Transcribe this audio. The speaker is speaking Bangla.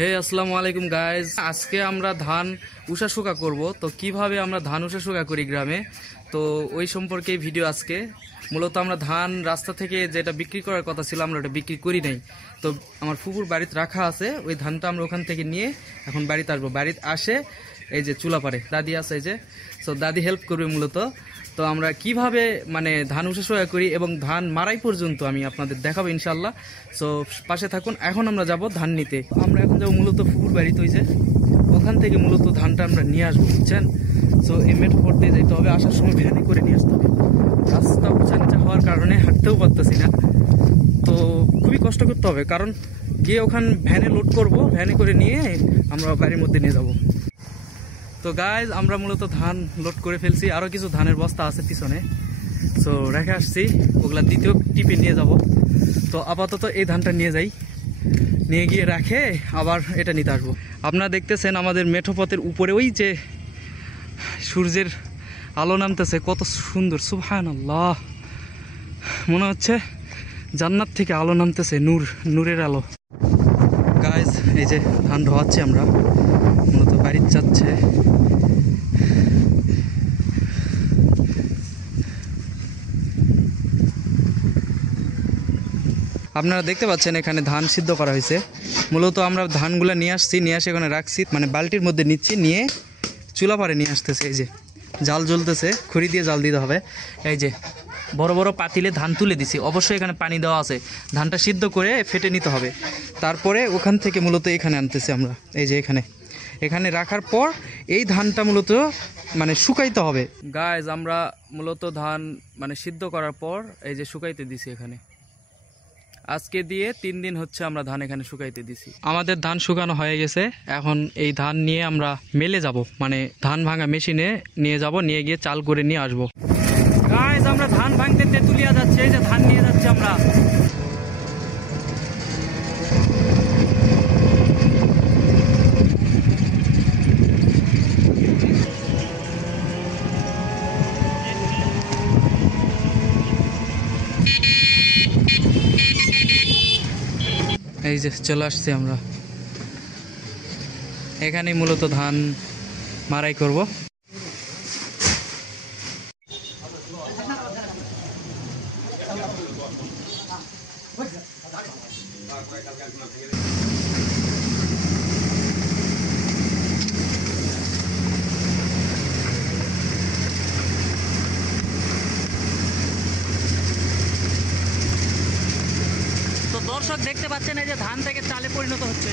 হে আসসালামু আলাইকুম গাইজ, আজকে আমরা ধান উষাশুকা করব। তো কিভাবে আমরা ধান উষাশুকা করি গ্রামে, তো ওই সম্পর্কে ভিডিও আজকে। মূলত আমরা ধান রাস্তা থেকে যেটা বিক্রি করার কথা ছিল আমরা ওটা বিক্রি করি নাই। তো আমার ফুপুর বাড়িতে রাখা আছে, ওই ধানটা আমরা ওখান থেকে নিয়ে এখন বাড়িতে আসবো। বাড়িতে আসে এই যে চুলা পারে দাদি আছে, এই যে সো দাদি হেল্প করবে মূলত। তো আমরা কিভাবে মানে ধান উষাশুকা করি এবং ধান মারাই পর্যন্ত আমি আপনাদের দেখাবো ইনশাল্লাহ। সো পাশে থাকুন। এখন আমরা যাব ধান নিতে। আমরা এখন যাবো মূলত ফুপুর বাড়িতে, ওই যে ওখান থেকে মূলত ধানটা আমরা নিয়ে আসবো, বুঝছেন। সো এই মেট্রো পথ দিয়ে যাইতে হবে, আসার সময় ভ্যানে করে নিয়ে আসতে হবে। রাস্তা উঁচা নিচা হওয়ার কারণে হাঁটতেও পারতেছি না, তো খুবই কষ্ট করতে হবে। কারণ গিয়ে ওখানে ভ্যানে লোড করব, ভ্যানে করে নিয়ে আমরা বাড়ির মধ্যে নিয়ে যাব। তো গাইজ আমরা মূলত ধান লোড করে ফেলছি, আরও কিছু ধানের বস্তা আছে পিছনে, সো রেখে আসছি, ওগুলা দ্বিতীয় টিপে নিয়ে যাব। তো আপাতত এই ধানটা নিয়ে যাই, নিয়ে গিয়ে রাখে আবার এটা নিতে আসবো। আপনারা দেখতেছেন আমাদের মেঠো পথের উপরে ওই যে সূর্যের আলো নামতেছে, কত সুন্দর, সুবহানাল্লাহ। মনে হচ্ছে জান্নাত থেকে আলো নামতেছে, নূরের আলো। গাইজ এই যে ধান ধোয়াচ্ছি আমরা, মূলত বাড়িতে যাচ্ছে। আপনারা দেখতে পাচ্ছেন এখানে ধান সিদ্ধ করা হয়েছে। মূলত আমরা ধানগুলো নিয়ে আসছি, নিয়ে আসে এখানে রাখছি, মানে বালতির মধ্যে নিচ্ছি, নিয়ে চুলা পারে নিয়ে আসতেছে। এই যে জাল জ্বলতেছে, খড়ি দিয়ে জাল দিতে হবে। এই যে বড় বড় পাতিলে ধান তুলে দিছি, অবশ্যই এখানে পানি দেওয়া আছে, ধানটা সিদ্ধ করে ফেটে নিতে হবে। তারপরে ওখান থেকে মূলত এখানে আনতেছি আমরা। এই যে এখানে রাখার পর এই ধানটা মূলত মানে শুকাইতে হবে। গাইজ আমরা মূলত ধান মানে সিদ্ধ করার পর এই যে শুকাইতে দিছি এখানে। আজকে দিয়ে 3 দিন হচ্ছে আমরা ধান এখানে শুকাইতে দিছি। আমাদের ধান শুকানো হয়ে গেছে, এখন এই ধান নিয়ে আমরা মেলে যাব, মানে ধান ভাঙা মেশিনে নিয়ে যাব, নিয়ে গিয়ে চাল করে নিয়ে আসবো। গাইস আমরা ধান ভাঙতে তেতুলিয়া যাচ্ছে, এই যে ধান নিয়ে যাচ্ছি আমরা। এই যে চলে আসছি আমরা, এখানে মূলত ধান মারাই করব। তো দর্শক দেখতে পাচ্ছেন এই যে ধান থেকে চালে পরিণত হচ্ছে।